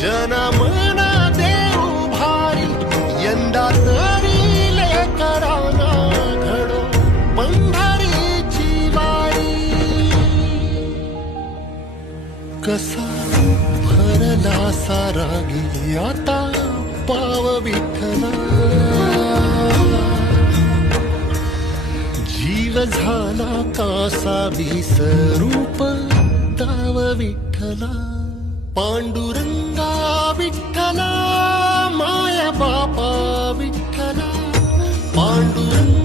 जना मना देऊ भारी यंदा तरी लेकरांना घडो पंढरीची वारी कसा भरला सारा गी आता पाव विठला जीव झाला कासा विसरूप ताव विठ्ठला. పాండురంగా విఠలా మాయ బాపా విఠలా. పాండురంగా